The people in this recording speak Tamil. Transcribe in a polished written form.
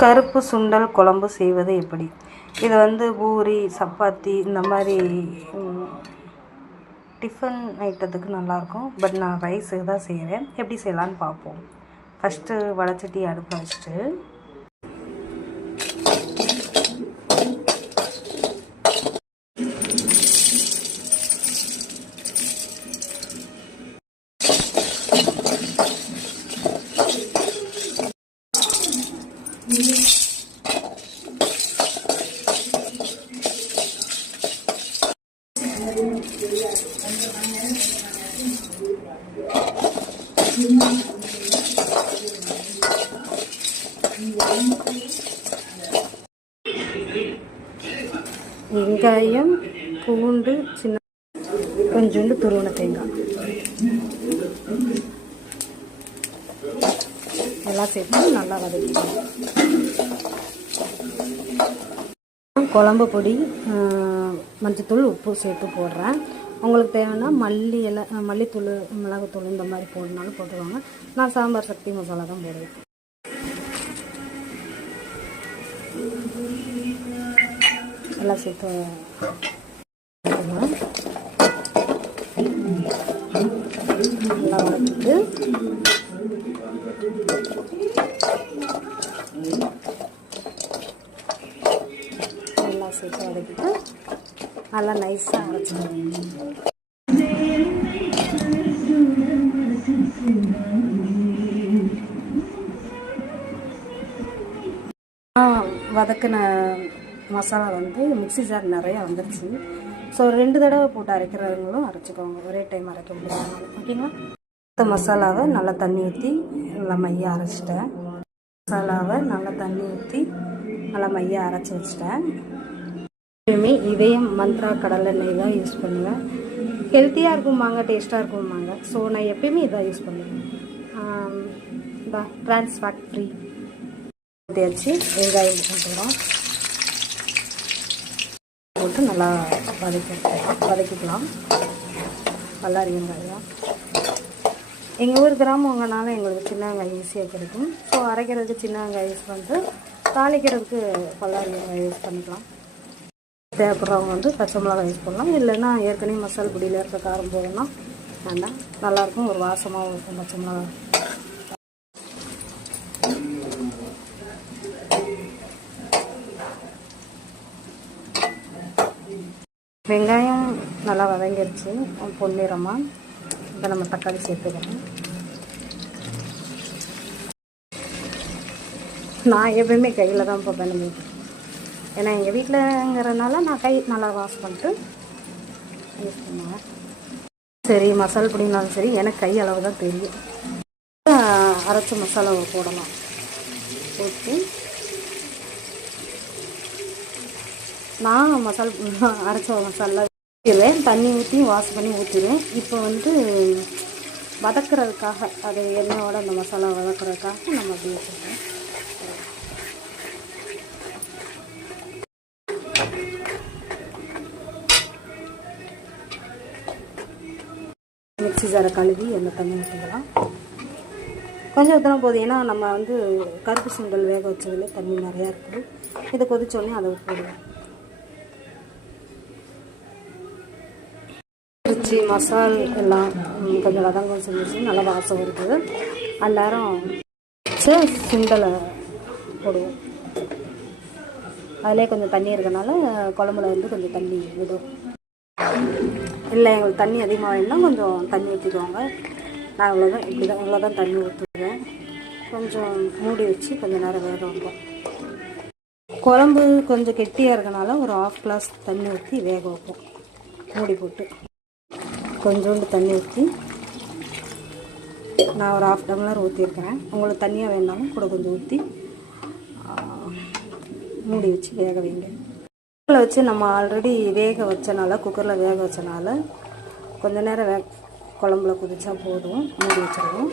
கருப்பு சுண்டல் குழம்பு செய்வது எப்படி? இது வந்து பூரி, சப்பாத்தி இந்த மாதிரி டிஃபன் ஐட்டத்துக்கு நல்லாயிருக்கும். பட் நான் ரைஸுக்கு தான் செய்கிறேன். எப்படி செய்யலான்னு பார்ப்போம். ஃபஸ்ட்டு வடைச்சட்டி அடுப்பில் வச்சுட்டு வெங்காயம், பூண்டு, சின்ன கொஞ்சோண்டு துருவன தேங்காய் எல்லாம் சேர்த்து நல்லா வதக்கிக்கலாம். குழம்பு பொடி, மஞ்சத்தூள், உப்பு சேர்த்து போடுறேன். உங்களுக்கு தேவைன்னா மல்லி இலை, மல்லித்தூள், மிளகுத்தூள் இந்த மாதிரி போடனாலும் போட்டுருவாங்க. நான் சாம்பார் சக்தி மசாலா தான் போடுவேன். எல்லாம் சேர்த்து நல்லா வதக்கிட்டு எல்லாம் சேர்த்து வதக்கிட்டு நல்லா நைஸாக அரைச்சிடுவேன். வதக்கின மசாலா வந்து மிக்ஸி ஜார் நிறையா வந்துருச்சு. ஸோ 2 தடவை போட்டு அரைக்கிறவங்களும் அரைச்சிக்கோங்க, ஒரே டைம் அரைக்க முடியாது. ஓகேங்களா? இந்த மசாலாவை நல்லா தண்ணி ஊற்றி நல்லா மையாக அரைச்சிட்டேன். மசாலாவை நல்லா தண்ணி ஊற்றி நல்லா மையாக அரைச்சி வச்சிட்டேன். எப்பயுமே இதயம் மந்த்ரா கடலை எண்ணெய் தான் யூஸ் பண்ணுவேன். ஹெல்த்தியாக இருக்கும்பாங்க, டேஸ்ட்டாக இருக்கும்பாங்க. ஸோ நான் எப்பயுமே இதான் யூஸ் பண்ணுவேன். Trans fat free. ஊற்றியாச்சு. வெங்காயம் போட்டுக்கிறோம். போட்டு நல்லா வதக்கிக்கலாம். பல்லாரி வெங்காயம் எங்கள் ஊர் கிராமங்கனால எங்களுக்கு சின்ன வெங்காயம் ஈஸியாக கிடைக்கும். ஸோ அரைக்கிறதுக்கு சின்ன வெங்காயம் யூஸ் பண்ணிட்டு தாளிக்கிறதுக்கு பல்லாரி வெங்காயம் யூஸ் பண்ணிக்கலாம். தேவைப்படுறவங்க வந்து பச்சை மிளகாய் யூஸ் பண்ணலாம். இல்லைன்னா ஏற்கனவே மசால் பொடியில் இருக்க காரம் போடணும்னா வேண்டாம், நல்லாயிருக்கும். ஒரு வாசமாகவும் இருக்கும் பச்சை மிளகாய். வெங்காயம் நல்லா வதங்கிடுச்சு பொன்னிறமாக. இப்போ நம்ம தக்காளி சேர்த்துக்கணும். நான் எப்பயுமே கையில் தான் போப்பேன் நம்ம, ஏன்னா எங்கள் வீட்டிலங்கிறதுனால நான் கை நல்லா வாஷ் பண்ணிட்டு யூஸ் பண்ணுவேன். சரி, மசாலா பொடினாலும் சரி, எனக்கு கை அளவு தான் தெரியும். அரைச்ச மசாலாவை போடலாம். போட்டு நான் அரைச்ச மசாலா ஊற்றிடுவேன். தண்ணி ஊற்றி வாஷ் பண்ணி ஊற்றிடுவேன். இப்போ வந்து வதக்கிறதுக்காக, அது எண்ணெயோட அந்த மசாலா வதக்கிறதுக்காக நம்ம அப்படி வச்சுருக்கோம். மிக்ஸி ஜாரை கழுவி எண்ணெய் தண்ணி ஊற்றிக்கலாம். கொஞ்சம் ஊற்றினா போதும், ஏன்னா நம்ம வந்து கருப்பு சுண்டல் வேக வச்சதுல தண்ணி நிறையா இருக்குது. இதை கொதிச்சோடனே அதை போடுவேன். இறைச்சி மசால் எல்லாம் கொஞ்சம் வதங்கம் செஞ்சு நல்லா வாசம் இருக்குது. அந்நேரம் சுண்டலை போடுவோம். அதிலே கொஞ்சம் தண்ணி இருக்கனால குழம்புல வந்து கொஞ்சம் தண்ணி விடும். இல்லை எங்களுக்கு தண்ணி அதிகமாக வேணும்னா கொஞ்சம் தண்ணி ஊற்றிக்குவாங்க. நான் இவ்வளோதான் தண்ணி ஊற்றுவேன். கொஞ்சம் மூடி வச்சு கொஞ்சம் நேரம் வேக வைப்போம். குழம்பு கொஞ்சம் கெட்டியாக இருக்கனால ஒரு 1/2 கிளாஸ் தண்ணி ஊற்றி வேக வைப்போம். மூடி போட்டு கொஞ்சோண்டு தண்ணி ஊற்றி, நான் ஒரு 1/2 டம்ளர் ஊற்றிருக்கிறேன். உங்களுக்கு தண்ணியாக வேணாலும் கூட கொஞ்சம் ஊற்றி மூடி வச்சு வேக வைங்க. குக்கரில் வச்சு நம்ம ஆல்ரெடி வேக வச்சனால, குக்கரில் வேக வச்சனால கொஞ்சம் நேரம் குழம்புல கொதிச்சா போதும். மூடி வச்சிருவோம்.